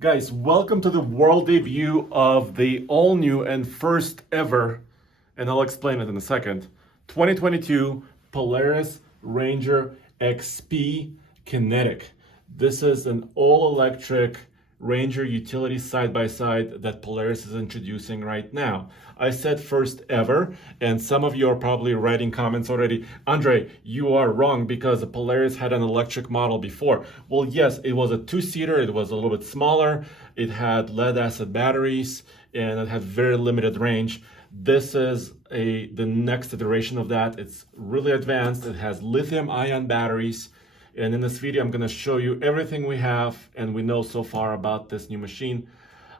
Guys, welcome to the world debut of the all-new and first ever, and I'll explain it in a second, 2022 Polaris Ranger XP Kinetic. This is an all-electric Ranger utility side-by-side that Polaris is introducing right now. I said first ever, and some of you are probably writing comments already. Andre, you are wrong because the Polaris had an electric model before. Well, yes, it was a two-seater. It was a little bit smaller. It had lead-acid batteries, and it had very limited range. This is the next iteration of that. It's really advanced. It has lithium-ion batteries. And in this video, I'm going to show you everything we have and we know so far about this new machine.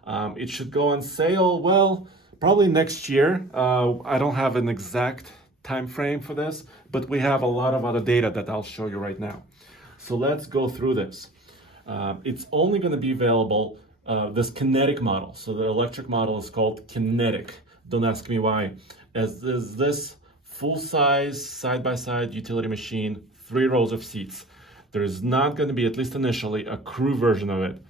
It should go on sale, well, probably next year. I don't have an exact time frame for this, but we have a lot of other data that I'll show you right now. So let's go through this. It's only going to be available, this kinetic model. So the electric model is called Kinetic. Don't ask me why. As is this full-size, side-by-side utility machine, 3 rows of seats. There is not going to be, at least initially, a crew version of it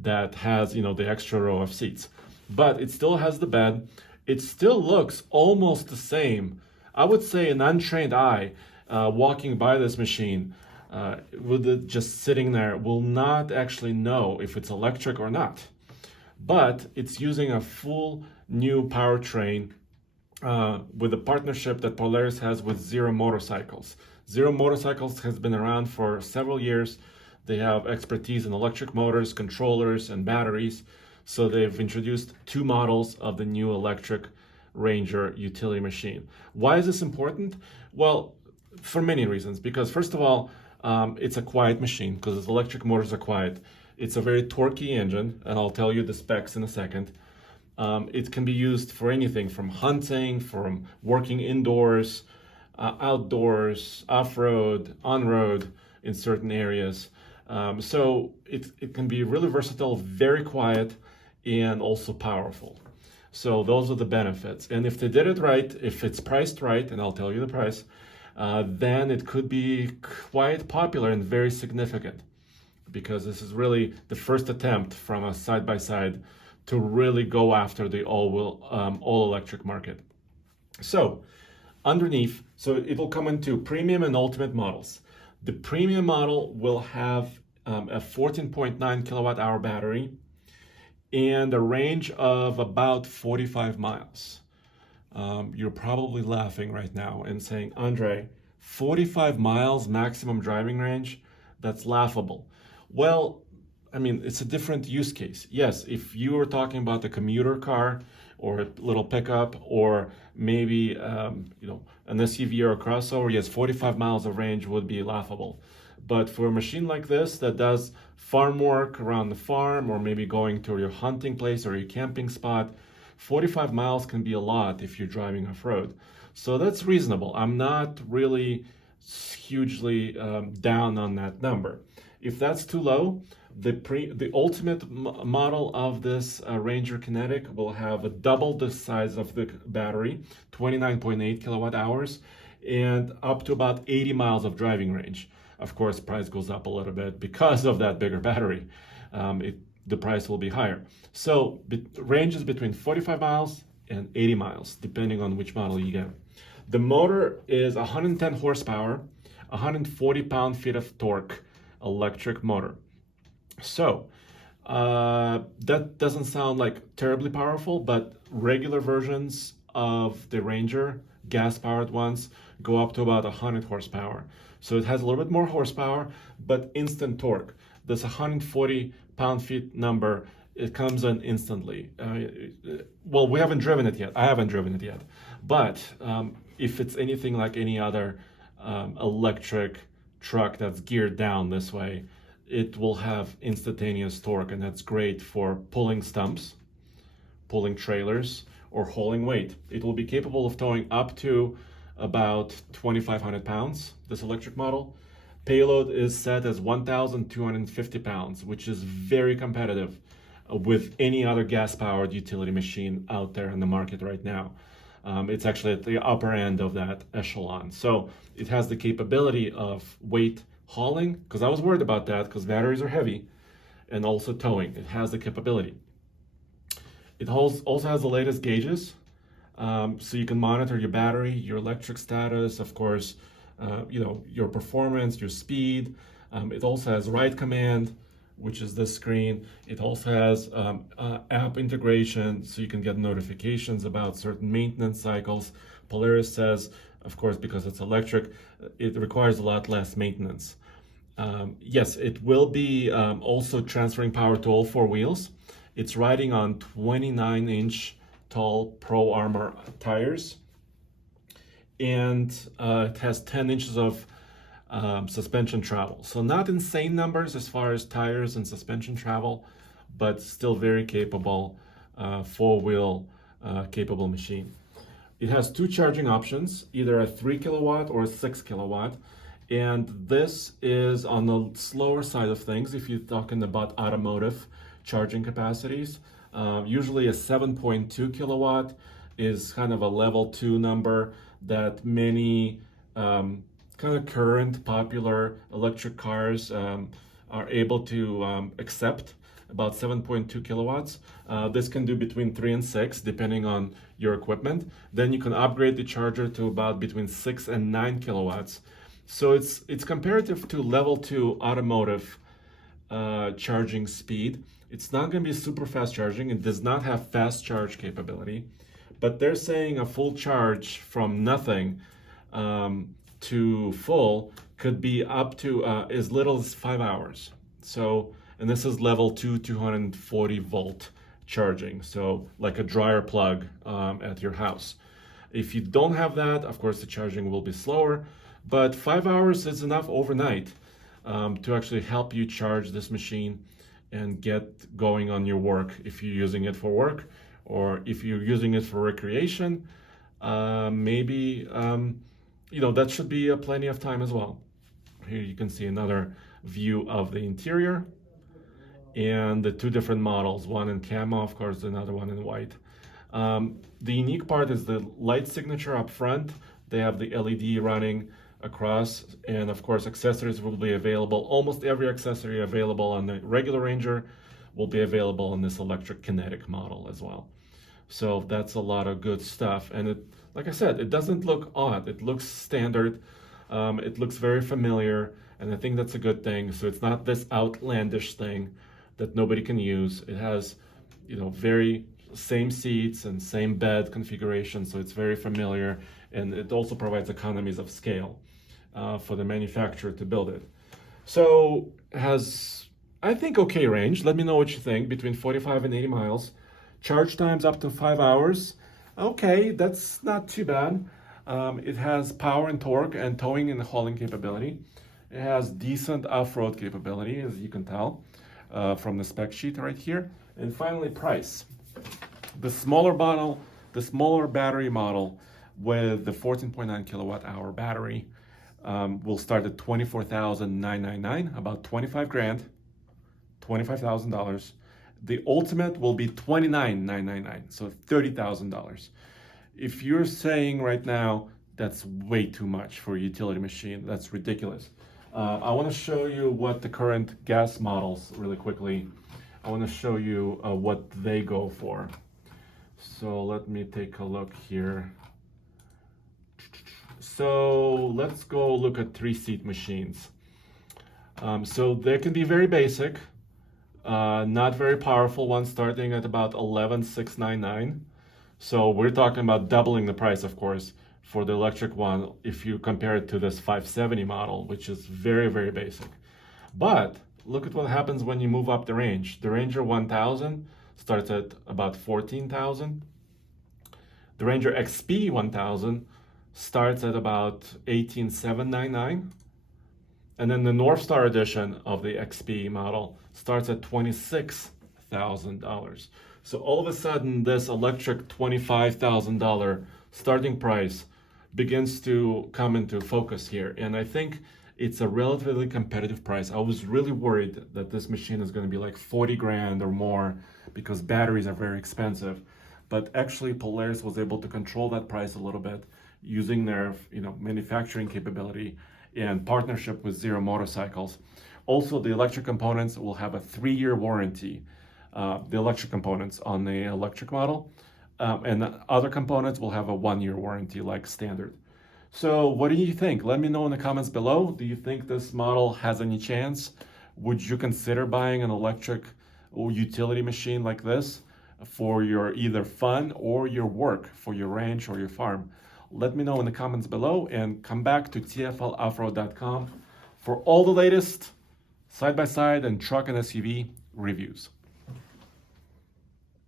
that has, the extra row of seats. But it still has the bed. It still looks almost the same. I would say an untrained eye walking by this machine with it just sitting there will not actually know if it's electric or not. But it's using a full new powertrain with a partnership that Polaris has with Zero Motorcycles. Zero Motorcycles has been around for several years. They have expertise in electric motors, controllers, and batteries. So they've introduced 2 models of the new electric Ranger utility machine. Why is this important? Well, for many reasons. Because first of all, it's a quiet machine because electric motors are quiet. It's a very torquey engine, and I'll tell you the specs in a second. It can be used for anything from hunting, from working indoors, outdoors, off-road, on-road in certain areas. So it can be really versatile, very quiet, and also powerful. So those are the benefits. And if they did it right, if it's priced right, and I'll tell you the price, then it could be quite popular and very significant, because this is really the first attempt from a side-by-side to really go after the all-electric market. So underneath, so it will come into premium and ultimate models. The premium model will have a 14.9 kilowatt hour battery and a range of about 45 miles. You're probably laughing right now and saying, Andre, 45 miles maximum driving range? That's laughable. Well, I mean, it's a different use case. Yes, if you were talking about a commuter car or a little pickup or maybe, an SUV or a crossover, yes, 45 miles of range would be laughable. But for a machine like this that does farm work around the farm or maybe going to your hunting place or your camping spot, 45 miles can be a lot if you're driving off-road. So that's reasonable. I'm not really hugely down on that number. If that's too low, the ultimate model of this Ranger Kinetic will have double the size of the battery, 29.8 kilowatt hours, and up to about 80 miles of driving range. Of course, price goes up a little bit because of that bigger battery. The price will be higher. So ranges between 45 miles and 80 miles, depending on which model you get. The motor is 110 horsepower, 140 pound-feet of torque, electric motor. So that doesn't sound like terribly powerful, but regular versions of the Ranger, gas-powered ones, go up to about 100 horsepower. So it has a little bit more horsepower, but instant torque. This 140 pound-feet number, it comes in instantly. Well, we haven't driven it yet. I haven't driven it yet. But if it's anything like any other electric truck that's geared down this way, it will have instantaneous torque, and that's great for pulling stumps, pulling trailers, or hauling weight. It will be capable of towing up to about 2,500 pounds, this electric model. Payload is set as 1,250 pounds, which is very competitive with any other gas-powered utility machine out there in the market right now. It's actually at the upper end of that echelon. So it has the capability of weight hauling, because I was worried about that because batteries are heavy, and also towing. It has the capability. It also has the latest gauges, so you can monitor your battery, your electric status, of course, your performance, your speed. It also has ride command, which is this screen. It also has app integration, so you can get notifications about certain maintenance cycles. Polaris says, of course, because it's electric, it requires a lot less maintenance. Yes, it will be also transferring power to all four wheels. It's riding on 29-inch tall Pro Armor tires, and it has 10 inches of suspension travel. So not insane numbers as far as tires and suspension travel, but still very capable, four-wheel capable machine. It has two charging options, either a 3 kilowatt or a 6 kilowatt. And this is on the slower side of things if you're talking about automotive charging capacities. Usually a 7.2 kilowatt is kind of a level 2 number that many kind of current popular electric cars are able to accept, about 7.2 kilowatts. This can do between 3 and 6 depending on your equipment. Then you can upgrade the charger to about between 6 and 9 kilowatts. So it's comparative to level 2 automotive charging speed. It's not going to be super fast charging. It does not have fast charge capability, but they're saying a full charge from nothing to full could be up to as little as 5 hours. So, and this is level 2 240 volt charging, so like a dryer plug at your house. If you don't have that, of course the charging will be slower, but 5 hours is enough overnight to actually help you charge this machine and get going on your work if you're using it for work, or if you're using it for recreation, maybe that should be plenty of time as well. Here you can see another view of the interior and the two different models, one in camo, of course, another one in white. The unique part is the light signature up front. They have the LED running across, and of course accessories will be available. Almost every accessory available on the regular Ranger will be available on this electric kinetic model as well. So that's a lot of good stuff, and it, like I said, it doesn't look odd. It looks standard. It looks very familiar, and I think that's a good thing. So it's not this outlandish thing that nobody can use. It has, very same seats and same bed configuration, so it's very familiar, and it also provides economies of scale for the manufacturer to build it. So it has, I think, okay range. Let me know what you think, between 45 and 80 miles. Charge times up to 5 hours. Okay, that's not too bad. It has power and torque and towing and hauling capability. It has decent off-road capability, as you can tell from the spec sheet right here. And finally, price. The smaller battery model with the 14.9 kilowatt hour battery will start at $24,999, about 25 grand, $25,000. The ultimate will be $29,999, so $30,000. If you're saying right now that's way too much for a utility machine, that's ridiculous. I want to show you what the current gas models, really quickly. I want to show you what they go for. So let me take a look here. So let's go look at 3-seat machines. So they can be very basic, not very powerful ones, starting at about $11,699. So we're talking about doubling the price, of course, for the electric one if you compare it to this 570 model, which is very, very basic. But look at what happens when you move up the range. The Ranger 1000 starts at about $14,000. The Ranger XP 1000 starts at about $18,799. And then the North Star edition of the XP model starts at $26,000. So all of a sudden, this electric $25,000 starting price begins to come into focus here. And I think it's a relatively competitive price. I was really worried that this machine is going to be like 40 grand or more because batteries are very expensive. But actually, Polaris was able to control that price a little bit using their manufacturing capability and partnership with Zero Motorcycles. Also, the electric components will have a 3-year warranty. The electric components on the electric model, and the other components will have a 1-year warranty like standard. So what do you think? Let me know in the comments below. Do you think this model has any chance? Would you consider buying an electric or utility machine like this for your either fun or your work, for your ranch or your farm? Let me know in the comments below, and come back to tfloffroad.com for all the latest side-by-side and truck and SUV reviews.